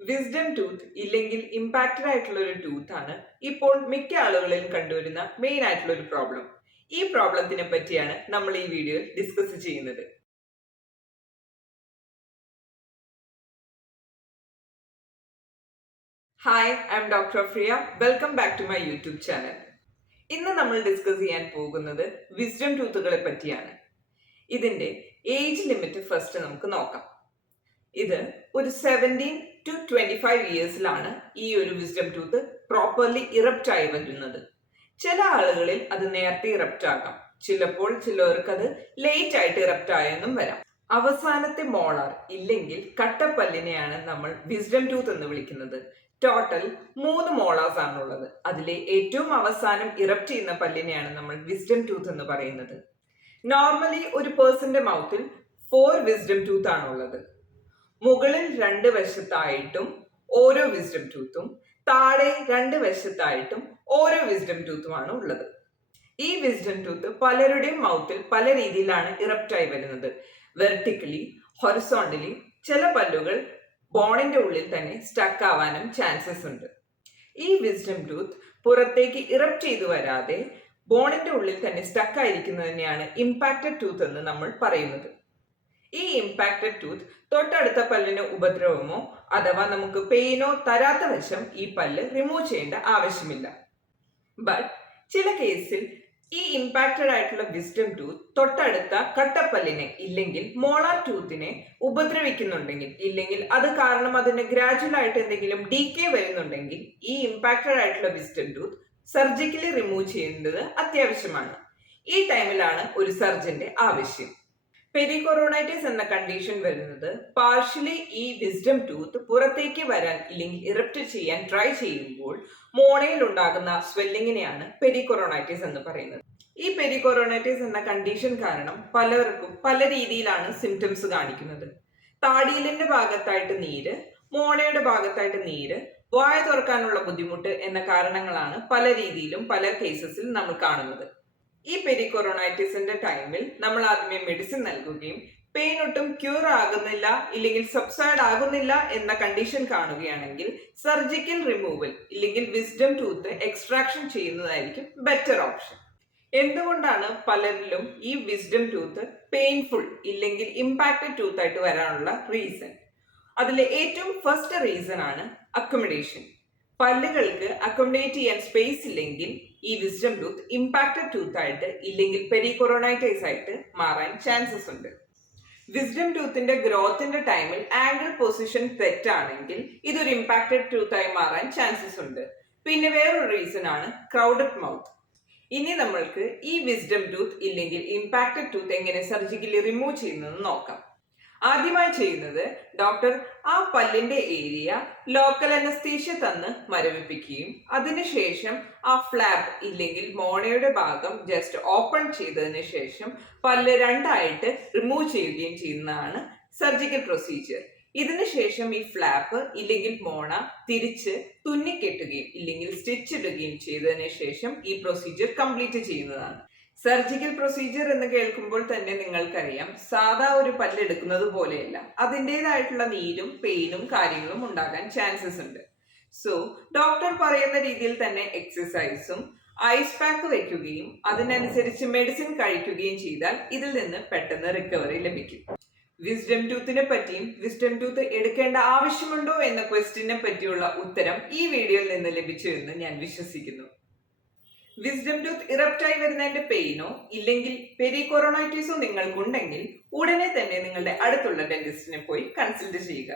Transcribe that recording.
Wisdom tooth ഇല്ലെങ്കിൽ impacted ആയിട്ടുള്ള ഒരു ടൂത്ത് ആണ് ഇപ്പോൾ മിക്ക ആളുകളിലും കണ്ടുവരുന്ന മെയിൻ ആയിട്ടുള്ള ഒരു പ്രോബ്ലം. ഈ പ്രോബ്ലത്തിനെ പറ്റിയാണ് നമ്മൾ ഈ വീഡിയോയിൽ ഡിസ്കസ് ചെയ്യുന്നത്. Hi, I'm doctor Afriya. Welcome back to my YouTube channel. ഇന്ന് നമ്മൾ ഡിസ്കസ് ചെയ്യാൻ പോകുന്നത് വിസ്ഡം ടൂത്തുകളെ പറ്റിയാണ്. ഇതിന്റെ ഏജ് ലിമിറ്റ് ഫസ്റ്റ് നമുക്ക് നോക്കാം. ഇത് ഒരു 17 to 25 ഇയേഴ്സിലാണ് ഈ ഒരു വിസ്ഡം ടൂത്ത് പ്രോപ്പർലി ഇറപ്റ്റ് ആയി വരുന്നത്. ചില ആളുകളിൽ അത് നേരത്തെ ഇറപ്റ്റ് ആകാം, ചിലർക്ക് അത് ലേറ്റ് ആയിട്ട് ഇറപ്റ്റ് ആയെന്നും വരാം. അവസാനത്തെ മോളാർ ഇല്ലെങ്കിൽ കട്ടപ്പല്ലിനെയാണ് നമ്മൾ വിസ്ഡം ടൂത്ത് എന്ന് വിളിക്കുന്നത്. ടോട്ടൽ 3 മോളാർസ് ആണുള്ളത്. അതിലെ ഏറ്റവും അവസാനം ഇറപ്റ്റ് ചെയ്യുന്ന പല്ലിനെയാണ് നമ്മൾ വിസ്ഡം ടൂത്ത് എന്ന് പറയുന്നത്. നോർമലി ഒരു പേഴ്സന്റെ മൗത്തിൽ 4 വിസ്ഡം ടൂത്ത് ആണുള്ളത്. മുകളിൽ 2 വശത്തായിട്ടും ഓരോ വിസ്ഡം ടൂത്തും, താഴെ 2 വശത്തായിട്ടും ഓരോ വിസ്ഡം ടൂത്തുമാണ് ഉള്ളത്. ഈ വിസ്ഡം ടൂത്ത് പലരുടെയും മൗത്തിൽ പല രീതിയിലാണ് ഇറപ്റ്റ് ആയി വരുന്നത്. Vertically, horizontally. ചില പല്ലുകൾ ബോണിന്റെ ഉള്ളിൽ തന്നെ സ്റ്റക്ക് ആവാനും ചാൻസസ് ഉണ്ട്. ഈ വിസ്ഡം ടൂത്ത് പുറത്തേക്ക് ഇറപ്റ്റ് ചെയ്തു വരാതെ ബോണിന്റെ ഉള്ളിൽ തന്നെ സ്റ്റക്ക് ആയിരിക്കുന്നതിനെയാണ് ഇമ്പാക്റ്റഡ് ടൂത്ത് എന്ന് നമ്മൾ പറയുന്നത്. ഈ ഇമ്പാക്റ്റഡ് ടൂത്ത് തൊട്ടടുത്ത പല്ലിന് ഉപദ്രവമോ അഥവാ നമുക്ക് പെയിനോ തരാത്ത വശം ഈ പല്ല് റിമൂവ് ചെയ്യേണ്ട ആവശ്യമില്ല. ബട്ട് ചില കേസിൽ ഈ ഇമ്പാക്റ്റഡ് ആയിട്ടുള്ള വിസ്ഡം ടൂത്ത് തൊട്ടടുത്ത കട്ടപ്പല്ലിനെ ഇല്ലെങ്കിൽ മോളാർ ടൂത്തിനെ ഉപദ്രവിക്കുന്നുണ്ടെങ്കിൽ, ഇല്ലെങ്കിൽ അത് കാരണം അതിന് ഗ്രാജുവൽ ആയിട്ട് എന്തെങ്കിലും ഡീകേ വരുന്നുണ്ടെങ്കിൽ ഈ ഇമ്പാക്റ്റഡ് ആയിട്ടുള്ള വിസ്ഡം ടൂത്ത് സർജിക്കലി റിമൂവ് ചെയ്യേണ്ടത് അത്യാവശ്യമാണ്. ഈ ടൈമിലാണ് ഒരു സർജന്റെ ആവശ്യം. പെരികൊറോണൈറ്റിസ് എന്ന കണ്ടീഷൻ വരുന്നത് പാർഷ്യലി ഈ വിസ്ഡം ടൂത്ത് പുറത്തേക്ക് വരാൻ ഇല്ലെങ്കിൽ ഇറപ്റ്റ് ചെയ്യാൻ ട്രൈ ചെയ്യുമ്പോൾ മോണയിൽ ഉണ്ടാകുന്ന സ്വെല്ലിങ്ങിനെയാണ് പെരികൊറോണൈറ്റിസ് എന്ന് പറയുന്നത്. ഈ പെരികൊറോണൈറ്റിസ് എന്ന കണ്ടീഷൻ കാരണം പലർക്കും പല രീതിയിലാണ് സിംറ്റംസ് കാണിക്കുന്നത്. താടിയലിന്റെ ഭാഗത്തായിട്ട് നീര്, മോണയുടെ ഭാഗത്തായിട്ട് നീര്, വായ തുറക്കാനുള്ള ബുദ്ധിമുട്ട് എന്ന കാരണങ്ങളാണ് പല രീതിയിലും പല കേസസിൽ നമ്മൾ കാണുന്നത്. ഈ പെരികൊറോണൈറ്റിസിന്റെ ടൈമിൽ നമ്മൾ ആദ്യമേ മെഡിസിൻ നൽകുകയും പെയിൻ ഒട്ടും ക്യൂർ ആകുന്നില്ല ഇല്ലെങ്കിൽ സബ്സൈഡ് ആകുന്നില്ല എന്ന കണ്ടീഷൻ കാണുകയാണെങ്കിൽ സർജിക്കൽ റിമൂവൽ ഇല്ലെങ്കിൽ വിസ്ഡം ടൂത്ത് എക്സ്ട്രാക്ഷൻ ചെയ്യുന്നതായിരിക്കും ബെറ്റർ ഓപ്ഷൻ. എന്തുകൊണ്ടാണ് പലരിലും ഈ വിസ്ഡം ടൂത്ത് പെയിൻഫുൾ ഇല്ലെങ്കിൽ ഇമ്പാക്റ്റഡ് ടൂത്ത് ആയിട്ട് വരാനുള്ള റീസൺ? അതിലെ ഏറ്റവും ഫസ്റ്റ് റീസൺ ആണ് അക്കോമഡേഷൻ. പല്ലുകൾക്ക് അക്കോമഡേറ്റ് ചെയ്യാൻ സ്പേസ് ഇല്ലെങ്കിൽ ഈ വിസ്ഡം ടൂത്ത് ഇമ്പാക്റ്റഡ് ടൂത്ത് ആയിട്ട് ഇല്ലെങ്കിൽ പെരികൊറോണൈറ്റിസ് ആയിട്ട് മാറാൻ ചാൻസസ് ഉണ്ട്. വിസ്ഡം ടൂത്തിന്റെ ഗ്രോത്തിന്റെ ടൈമിൽ ആംഗിൾ പൊസിഷൻ തെറ്റാണെങ്കിൽ ഇതൊരു ഇമ്പാക്റ്റഡ് ടൂത്ത് ആയി മാറാൻ ചാൻസസ് ഉണ്ട്. പിന്നെ വേറൊരു റീസൺ ആണ് ക്രൗഡഡ് മൗത്ത്. ഇനി നമ്മൾക്ക് ഈ വിസ്ഡം ടൂത്ത് ഇല്ലെങ്കിൽ ഇമ്പാക്റ്റഡ് ടൂത്ത് എങ്ങനെ സർജിക്കലി റിമൂവ് ചെയ്യുന്നതെന്ന് നോക്കാം. ആദ്യമായി ചെയ്യുന്നത് ഡോക്ടർ ആ പല്ലിന്റെ ഏരിയ ലോക്കൽ അനസ്തീഷ്യ തന്ന് മരവിപ്പിക്കുകയും അതിനുശേഷം ആ ഫ്ലാപ്പ് ഇല്ലെങ്കിൽ മോണയുടെ ഭാഗം ജസ്റ്റ് ഓപ്പൺ ചെയ്തതിന് ശേഷം പല്ല് 2ആയിട്ട് റിമൂവ് ചെയ്യുകയും ചെയ്യുന്നതാണ് സർജിക്കൽ പ്രൊസീജിയർ. ഇതിനുശേഷം ഈ ഫ്ലാപ്പ് ഇല്ലെങ്കിൽ മോണ തിരിച്ച് തുന്നിക്കെട്ടുകയും ഇല്ലെങ്കിൽ സ്റ്റിച്ച് ഇടുകയും ചെയ്തതിന് ശേഷം ഈ പ്രൊസീജിയർ കംപ്ലീറ്റ് ചെയ്യുന്നതാണ്. സർജിക്കൽ പ്രൊസീജിയർ എന്ന് കേൾക്കുമ്പോൾ തന്നെ നിങ്ങൾക്കറിയാം, സാധാ ഒരു പല്ലെടുക്കുന്നത് പോലെയല്ല. അതിൻ്റെതായിട്ടുള്ള നീരും പെയിനും കാര്യങ്ങളും ഉണ്ടാകാൻ ചാൻസസ് ഉണ്ട്. സോ ഡോക്ടർ പറയുന്ന രീതിയിൽ തന്നെ എക്സസൈസും ഐസ് പാക്ക് വെക്കുകയും അതിനനുസരിച്ച് മെഡിസിൻ കഴിക്കുകയും ചെയ്താൽ ഇതിൽ നിന്ന് പെട്ടെന്ന് റിക്കവറി ലഭിക്കും. വിസ്ഡം ടൂത്തിനെ പറ്റിയും വിസ്ഡം ടൂത്ത് എടുക്കേണ്ട ആവശ്യമുണ്ടോ എന്ന ക്വസ്റ്റ്യനെ പറ്റിയുള്ള ഉത്തരം ഈ വീഡിയോയിൽ നിന്ന് ലഭിച്ചു എന്ന് ഞാൻ വിശ്വസിക്കുന്നു. വിസ്ഡം ടൂത്ത് ഇറപ്റ്റ് ആയി വരുന്നതിന്റെ പെയിനോ ഇല്ലെങ്കിൽ പെരികൊറോണൈറ്റിസോ നിങ്ങൾക്കുണ്ടെങ്കിൽ ഉടനെ തന്നെ നിങ്ങളുടെ അടുത്തുള്ള ഡെന്റിസ്റ്റിനെ പോയി കൺസൾട്ട് ചെയ്യുക.